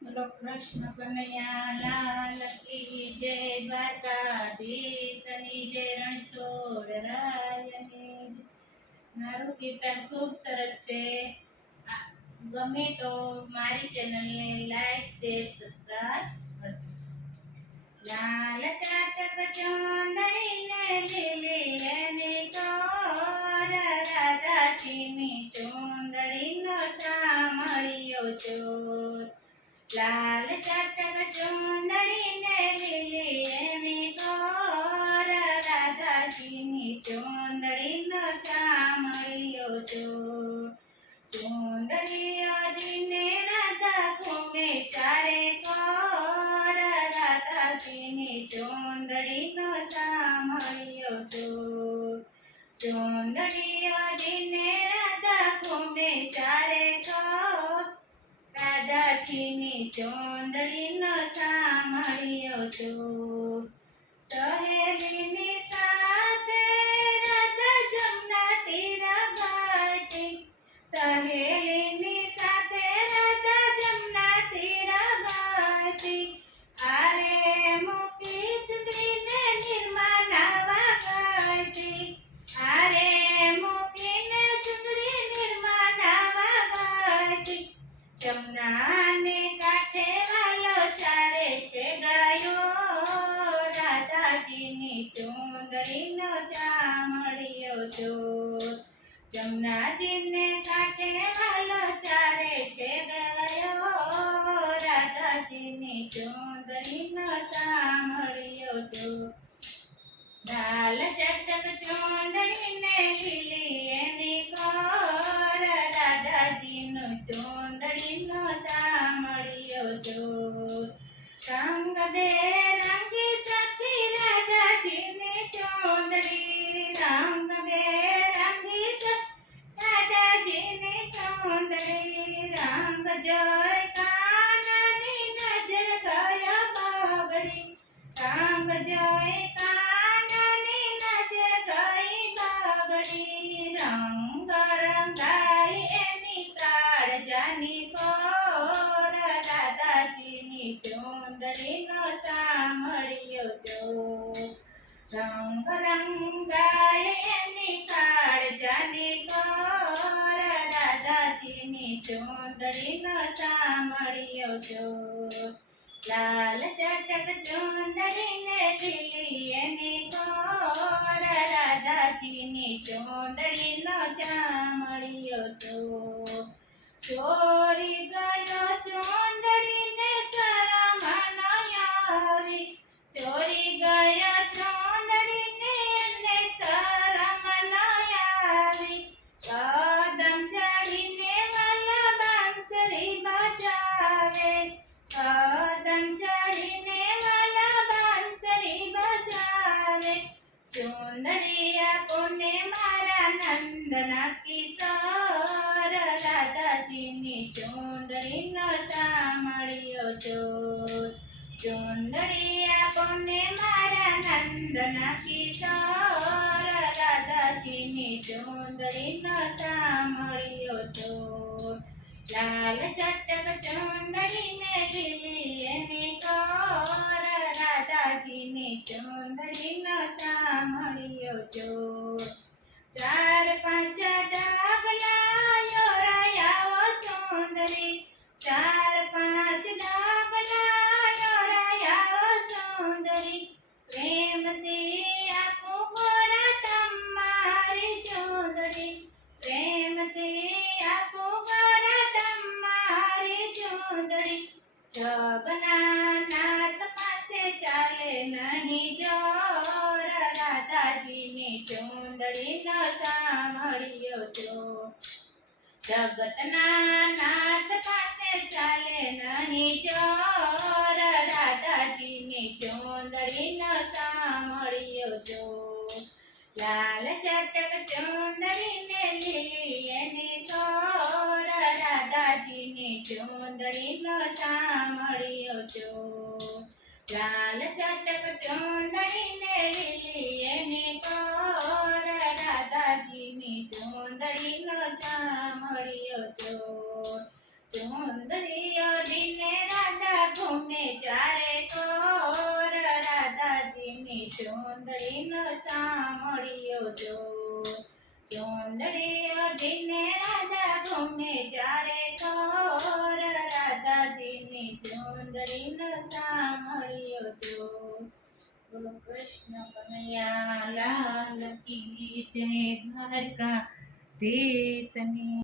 બોલો કૃષ્ણ કનૈયા લાલ કી જય દ્વારકાધીશની જય રણછોડ રાયની. મારું કીર્તન ખૂબ સરસ છે ગમે તો મારી ચેનલને લાઈક, શેર, સબસ્ક્રાઇબ કરજો લાલ ચાચક ચોંદડીને લીલી લાલ ચાટક ચોંદડીને લીલી એની કોર રાધાજીની ચોંદડીનો સામળિયો છો ચોંદડીઓ દિને રાધા ઘૂમે ચારે કોર રાધાજીની ચોંદડીનો સામળિયો છો ચોંદડીઓ દિને રાધા ઘૂમે ચારે રાધાજીની ચોંદડીનો સાંભળ્યો છો. સહેલીની સાથે રાધા જમના તીરા ગાતી સહેલીની સાથે રાધા જમના તીરા ગાતી આરે મૂકી ચુંદડીને નિર્મા નાવા ગાતી આરે છે ગાયો રાધાજીની ચુંદડીનો ચામડિયો જો જમનાજીને કાંઠે વાલો ચારે છે ગાયો રાધાજીની ચુંદડીનો સામળિયો જો લાલ ચટક ચોંદડીને જોઈ કાનાની નજર ગયા બગડી રંગ જોઈ કાનની નજર ગઈ બગડી રંગ રંગાઈ એની કાળજાની કોર. રાધાજીની ચોંદડીનો સામળિયો ચોર રંગ રંગાય એની કાળજાની કોર. રાધાજીની ચોંદડીનો સાંભળ્યો છો. લાલ ચટક ચોંદડીને લીલી એની કોર રાધાજીની ચોંદડીનો ચામળ્યો છો. ચોરી ગયો ચોંદડીને શરમ ન ચોરી નંદના કિશોર રાધાજીની ચુંદડીનો સાંભળ્યો ચોર ચુંદડિયા આપણને મારા નંદના કિશોર રાધાજીની ચુંદડીનો સાંભળ્યો ચોર લાલ ચટક ચુંદડીને ચુંદડીનો સાંભળ્યો છો. જગતના નાથ પાસે ચાલે નહીં ચોર, રાધાજીની ચુંદડીનો સાંભળ્યો છો. લાલ ચટક ચુંદડીને લીલી એની કોર રાધાજીની ચુંદડીનો સાંભળ્યો છો. લાલ ચટક ચુંદડીને લીલી એની કોર સાંભળ્યો જો. ચોંદડી અધીને રાજા ઘૂમે જ્યારે કહોર રાધાજીની ચોંદડીનો સાંભળ્યો જો. કૃષ્ણ કનૈયા લાલ કી જય દ્વારકા દેશની